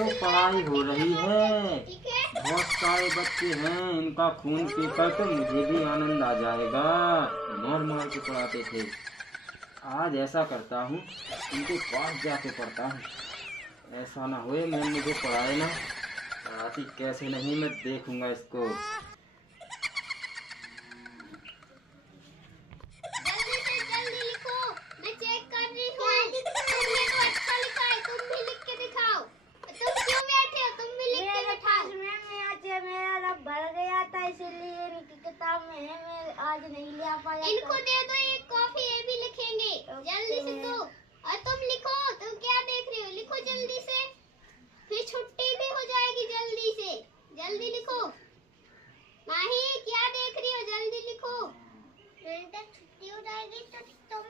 तो पढ़ाई हो रही है, बहुत सारे बच्चे हैं, इनका खून पीकर तो मुझे भी आनंद आ जाएगा। मार मार के पढ़ाते थे, आज ऐसा करता हूँ इनके पास जाके पढ़ता हूँ। ऐसा ना होए मैम मुझे पढ़ाए ना, पढ़ाती कैसे नहीं, मैं देखूंगा इसको। जल्दी लिखो, मैं चेक कर रही हूँ। तुमने तो अच्छा लिखा है, तुम भी लिख के दिखाओ। तुम क्यों बैठे हो, तुम भी लिख के दिखाओ। मेरा रब भर गया था इसीलिए इनकी किताब में है, मैं आज नहीं ले आ पाया। इनको दे दो एक कॉफी, ये भी लिखेंगे। जल्दी से दो। और तुम लिखो, तुम क्या देख रहे हो, लिखो जल्दी से, फिर छुट्टी भी हो जाएगी। जल्दी से जल्दी लिखो। माही क्या देख रही हो, जल्दी लिखो। छुट्टी हो जाएगी तो तुम,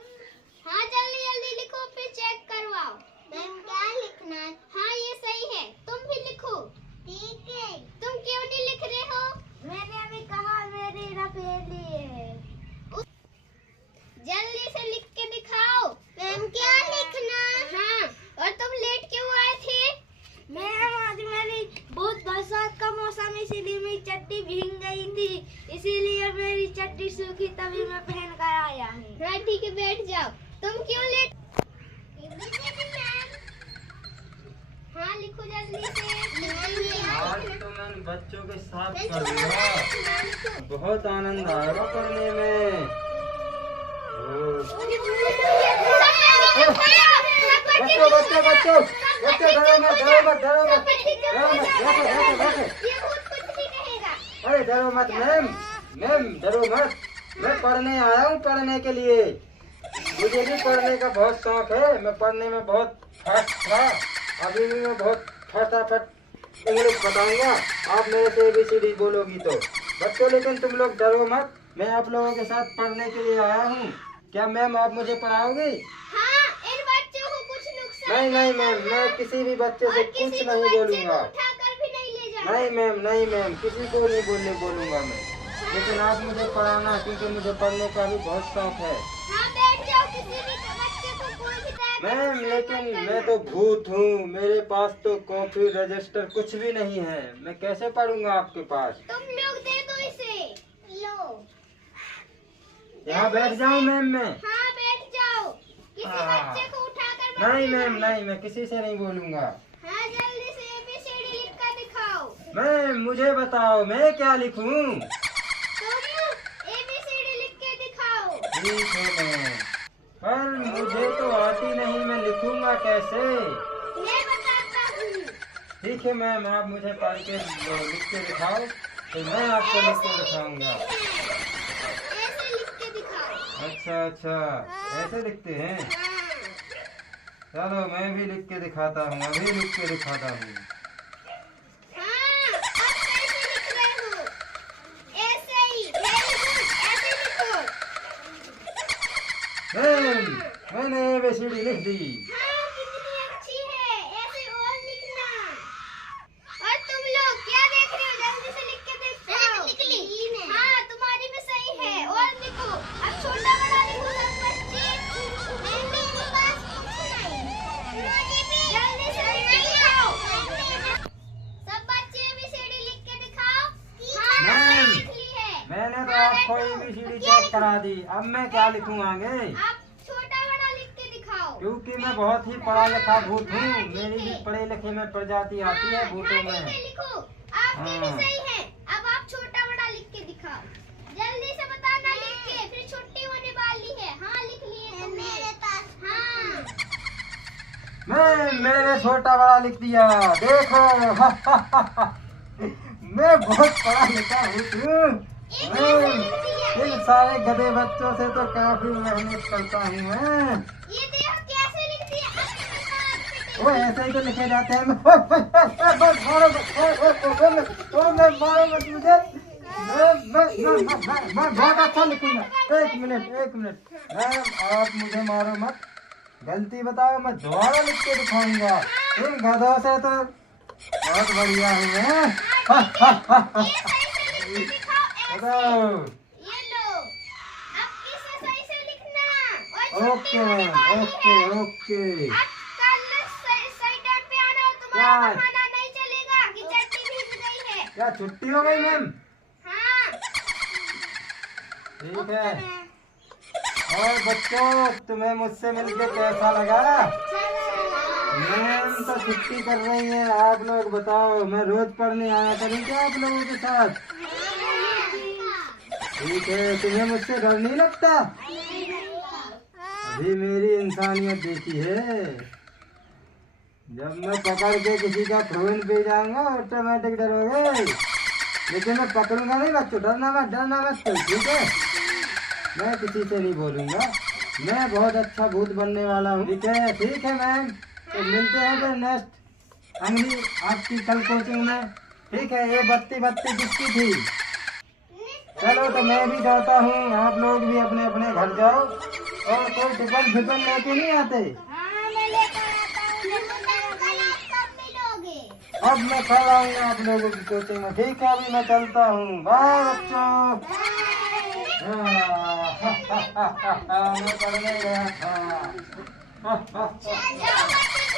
हाँ जल्दी जल्दी लिखो, फिर चेक करवाओ। मैम क्या लिखना है? हाँ ये सही है, तुम भी लिखो। ठीक है। तुम क्यों नहीं लिख रहे हो? मैंने अभी कहा मेरी रफेली है। जल्दी से लिख के दिखाओ। मैम क्या लिखना? हाँ, और तुम लेट क्यों आए थे? मैम आज मेरी बहुत बरसात का मौसम, इसीलिए मेरी चड्डी भीग गई थी, इसीलिए मेरी चड्डी सूखी तभी मैं पहन कर आया हूँ। हाँ ठीक है, बैठ जाओ। तुम क्यों लेट? हाँ लिखो जल्दी से। आज तो मैंने बच्चों के साथ कर लिया, बहुत आनंद आएगा पढ़ने में। बच्चों बच्चों बच्चों बच्चों डरो मत, डरो मत, डरो मत, डरो मत, बैठो बैठो बैठो। अरे डरो मत मैम, मैम डरो मत, मैं पढ़ने आया हूँ पढ़ने के लिए। मुझे भी पढ़ने का बहुत शौक है, मैं पढ़ने में बहुत फास्ट था, अभी भी मैं बहुत फटाफट इंग्लिश बताऊंगा। आप मेरे से ABCD बोलोगी तो। बच्चों लेकिन तुम लोग डरो मत, मैं आप लोगों के साथ पढ़ने के लिए आया हूँ। क्या मैम आप मुझे पढ़ाओगे? हाँ, इन बच्चों को कुछ नुकसान नहीं नहीं मैम, मैं किसी भी बच्चे से कुछ नहीं बोलूंगा। उठाकर भी नहीं ले जाना। नहीं मैम, नहीं मैम, किसी को नहीं बोलूंगा मैं, लेकिन आप मुझे पढ़ाना, क्योंकि मुझे पढ़ने का भी बहुत शौक है। हाँ बैठ जाओ, किसी भी बच्चे को कोई किताब। मैम लेकिन मैं तो भूत हूँ, मेरे पास तो कॉपी रजिस्टर कुछ भी नहीं है, मैं कैसे पढ़ूंगा आपके पास? तुम लोग दे दो इसे, लो। यहाँ बैठ जाऊँ मैम मैं? हाँ बैठ जाओ, किसी बच्चे को उठाकर नहीं मैम नहीं, मैं किसी से नहीं बोलूंगा। हाँ जल्दी से ABCD लिख कर दिखाओ। मैम मुझे बताओ मैं क्या लिखूं? तुम ABCD लिख के दिखाओ। ठीक है मैम, पर मुझे तो आती नहीं, मैं लिखूंगा कैसे? मैं बताता हूँ। ठीक है मैम, आप मुझे पढ़ के लिख के दिखाओ, तो मैं आपको लिख के दिखाऊंगा। ऐसे लिख के दिखाओ। अच्छा अच्छा, ऐसे लिखते हैं? चलो मैं भी लिख के दिखाता हूँ, अभी लिख के दिखाता हूँ। हाँ, अब कैसे लिख रहे हो? ऐसे ही, very good, ऐसे लिखो। मैम मैंने ABCD लिख दी। हाँ, कितनी अच्छी है, ऐसे और लिखना। और तुम लोग क्या देख रहे हो, जल्दी से लिख के दिखाओ। लिख ली। हाँ, तुम्हारी भी सही है, और लिखो। अब छोटा बड़ा लिखो सब बच्चे। मेरे पास कुछ नहीं। जल्दी से लिख के दिखाओ। सब बच्चे ABCD लिख के दिखाओ। हाँ, मैम लिख ली है। मैंने तो आपको ABCD चेक करा दी, अब मैं क्या लिखूं आगे? आप छोटा बड़ा लिख के दिखाओ। क्योंकि मैं बहुत ही पढ़ा लिखा भूत हूँ, मेरी भी पढ़े लिखे में प्रजाति आती है भूतों में। लिखो, आपके भी सही है। अब आप छोटा बड़ा लिख के दिखाओ, जल्दी से बताना लिख के, फिर छुट्टी होने वाली है। हाँ लिख लिए मेरे पास। हाँ मैंने छोटा बड़ा लिख दिया, देखो। मैं बहुत पढ़ा लिखा भूत हूँ। इन सारे गधे बच्चों से तो काफी मेहनत करता हूँ मैं। ये देखो कैसे लिख दिया। वो ऐसे ही तो लिखे जाते हैं। मारो मत मुझे, मैं बहुत अच्छा लिखूंगा। एक मिनट मैम, आप मुझे मारो मत, गलती बताओ, मैं दोबारा लिख के दिखाऊंगा। इन गधों से तो बहुत बढ़िया हूँ मैं। बताओ। ये लो, अब इसे सही से लिखना। Okay ma'am, okay. अब कल सही टाइम पे आना, और तुम्हारा बहाना क्या छुट्टी हो गई मैम? हाँ। ठीक है। और बच्चों, तुम्हें मुझसे मिलके कैसा लगा? मैम तो छुट्टी कर रही है, आप लोग बताओ, मैं रोज पढ़ने आया करूँ क्या आप लोगों के साथ? ठीक है। तुम्हें मुझसे डर नहीं लगता? अभी मेरी इंसानियत देखी है। जब मैं पकड़ के किसी का खून पी जाऊंगा ऑटोमेटिक डरोगे, लेकिन मैं पकड़ूंगा नहीं बच्चों। डरना मत ठीक है? मैं किसी से नहीं बोलूंगा, मैं बहुत अच्छा भूत बनने वाला हूँ। ठीक है मैम, तो मिलते हैं फिर नेक्स्ट अगली आपकी कल कोचिंग में। ठीक है। ये बत्ती किसकी थी? चलो तो मैं भी जाता हूँ, आप लोग भी अपने अपने घर जाओ। और कोई टिफिन लेके नहीं आते? हाँ, मैं लेकर आता हूँ। कल आप अब मैं कल आऊंगा आप लोगों की कोचिंग में। ठीक है, अभी मैं चलता हूँ। बाय बच्चों। मैं पढ़ने गया था। मिलोगे।